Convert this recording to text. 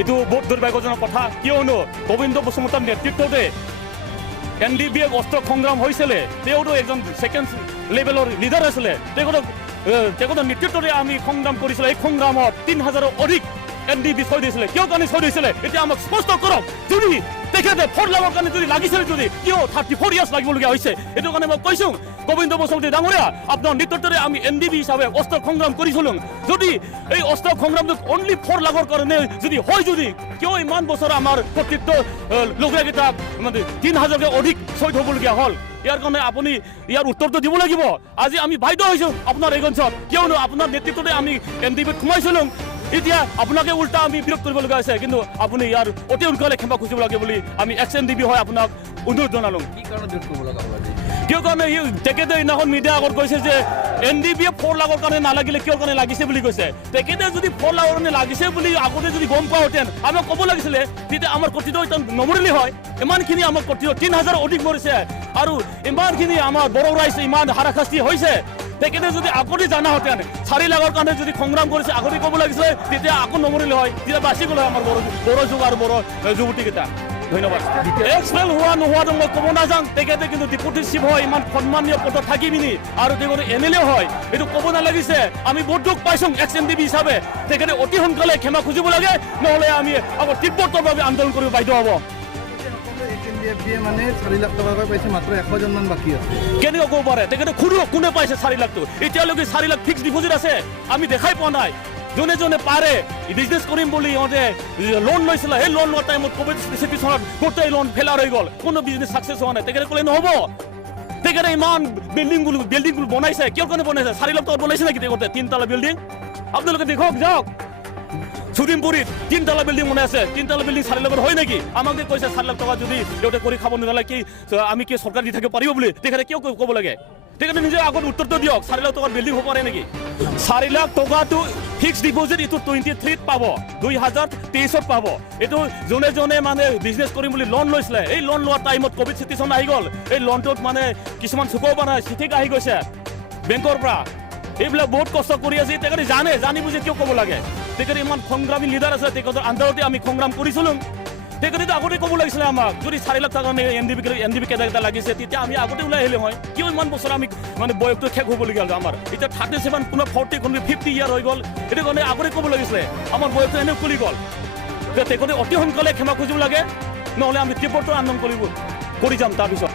এইটো বহুত দুৰ্ভাগ্যজনক কথা কিয়নো গোবিন্দ বসুমতাৰ নেতৃত্বতে NDBA অস্ত্ৰ সংগ্ৰাম হৈছিলে তেওঁতো এজন ছেকেণ্ড লেভেলৰ লিডাৰ আছিলে তেখেতৰ নেতৃত্বতে আমি সংগ্ৰাম কৰিছিলোঁ এই সংগ্ৰামত ৩,০০০ৰ অধিক NDB ছয় দিছিলে কিয় কাৰণে ছয় দিছিলে এতিয়া আমাক স্পষ্ট কৰক যদি তেখেতে 4 লাখৰ কাৰণে যদি লাগিছিল যদি কিয় 34 ইয়াৰ্ছ লাগিবলগীয়া হৈছে এইটো কাৰণে মই কৈছোঁ গোবিন্দ বসুমতী ডাঙৰীয়া আপোনাৰ নেতৃত্বতে আমি NDB হিচাপে অস্ত্ৰ সংগ্ৰাম কৰিছিলোঁ যদি এই অস্ত্ৰ সংগ্ৰামটো অনলি 4 লাখৰ কাৰণে যদি হয় যদি কিয় ইমান বছৰ আমাৰ কৰ্তৃত্ব লোককেইটাক মানে ৩,০০০কে অধিক ছয় থ'বলগীয়া হ'ল ইয়াৰ কাৰণে আপুনি ইয়াৰ উত্তৰটো দিব লাগিব আজি আমি বাধ্য হৈছোঁ আপোনাৰ এইগঞ্জত কিয়নো আপোনাৰ নেতৃত্বতে আমি NDB সোমাইছিলোঁ এতিয়া আপোনাকে উল্টা আমি বিৰোধ কৰিবলগীয়া হৈছে কিন্তু আপুনি ইয়াৰ অতি সোনকালে ক্ষমা খুজিব লাগে বুলি আমি XNDB হয় আপোনাক অনুৰোধ জনালোঁ কি কাৰণত বিৰোধ কৰিব লগা হ'ল কিয় কাৰণে তেখেতে সেইদিনাখন মিডিয়া আগত কৈছে যে NDB 4 লাখৰ কাৰণে নালাগিলে কিয় কাৰণে লাগিছে বুলি কৈছে তেখেতে যদি 4 লাখৰ কাৰণে লাগিছে বুলি আগতে যদি গম পাওঁতেন আমাক ক'ব লাগিছিলে তেতিয়া আমাৰ কৰ্তৃত্ব এতিয়া নমৰিলে হয় ইমানখিনি আমাৰ কৰ্তৃত্ব ৩,০০০ অধিক মৰিছে আৰু ইমানখিনি আমাৰ বড়ো ৰাইজ ইমান হাৰাশাস্তি হৈছে তেখেতে যদি আগতে জানাহেঁতেন 4 লাখৰ কাৰণে যদি সংগ্ৰাম কৰিছে আগতে ক'ব লাগিছিলে তেতিয়া আকৌ নমৰিলে হয় তেতিয়া বাচি গ'লে আমাৰ বড়ো যুগ আৰু বড়ো যুৱতীকেইটা ধন্যবাদ এক্সপেল হোৱা নোহোৱাটো মই ক'ব নাযাওঁ তেখেতে কিন্তু ডেপুটি চিফ হয় ইমান সন্মানীয় পদত থাকি পিনি আৰু তেখেতে MLA হয় এইটো ক'ব নালাগিছে আমি বহুত দুখ পাইছোঁ XNDB হিচাপে তেখেতে অতি সোনকালে ক্ষমা খুজিব লাগে নহ'লে আমি আকৌ তীব্ৰতৰভাৱে আন্দোলন কৰিব বাধ্য হ'ব মানে 4 লাখ টকাকৈ পাইছে মাত্ৰ 100জন মান বাকী আছে কেনেকৈ ক'ব পাৰে তেখেতে কোনে পাইছে 4 লাখটো এতিয়ালৈকে 4 লাখ ফিক্স ডিপজিট আছে আমি দেখাই পোৱা নাই যোনে পাৰে বিজনেছ কৰিম বুলি ইহঁতে লোন লৈছিলে সেই লোন লোৱাৰ টাইমত কোভিড চিটুৱেশ্যনত গোটেই লোন ফেলাৰ হৈ গ'ল কোনো বিজনেছ ছাকচেছ হোৱা নাই তেখেতে ক'লে নহ'ব তেখেতে ইমান বিল্ডিং বনাইছে কিয় কাৰণে বনাইছে 4 লাখ টকাত বনাইছে নেকি তেখেতে 3 বিল্ডিং আপোনালোকে দেখক যাওক সুদিমপুৰীত 3 তলা বিল্ডিং বনাই আছে 3 তলা বিল্ডিং 4 লাখত হয় নেকি আমাকে কৈছে 4 লাখ টকা যদি দেউতে কৰি খাব নোৱাৰে কি আমি কি চৰকাৰ দি থাকিব পাৰিব বুলি তেখেতে কিয় ক'ব লাগে তেখেতে নিজে আগত উত্তৰটো দিয়ক 4 লাখ টকাৰ বিল্ডিং হ'ব পাৰে নেকি 4 লাখ টকাটো ফিক্স ডিপজিট এইটো 23 পাব 2023 পাব এইটো যোনে মানে বিজনেছ কৰিম বুলি লোন লৈছিলে এই লোন লোৱাৰ টাইমত কোভিড চিটুৱেশ্যন আহি গ'ল এই লোনটোত মানে কিছুমান চুকোৱা নাই চিঠিক আহি গৈছে বেংকৰ পৰা এইবিলাক বহুত কষ্ট কৰি আছে তেখেতে জানি বুজি কিয় ক'ব লাগে তেখেতে ইমান সংগ্ৰামী লিডাৰ আছে তেখেতৰ আণ্ডাৰতে আমি সংগ্ৰাম কৰিছিলোঁ তেখেতে আগতে ক'ব লাগিছিলে আমাক যদি 4 লাখ টকা NDB কেইটা লাগিছে তেতিয়া আমি আগতে ওলাই আহিলে হয় কিয় ইমান বছৰ আমি মানে বয়সটো শেষ হ'বলগীয়া হ'ল আমাৰ এতিয়া 37 কোনো 40 কোনো 50 ইয়াৰ হৈ গ'ল এইটো কাৰণে আগতে ক'ব লাগিছিলে আমাৰ বয়সটো এনে খুলি গ'ল তেখেতে অতি সোনকালে ক্ষমা খুজিব লাগে নহ'লে আমি তীব্ৰতৰ আন্দোলন কৰি যাম তাৰপিছত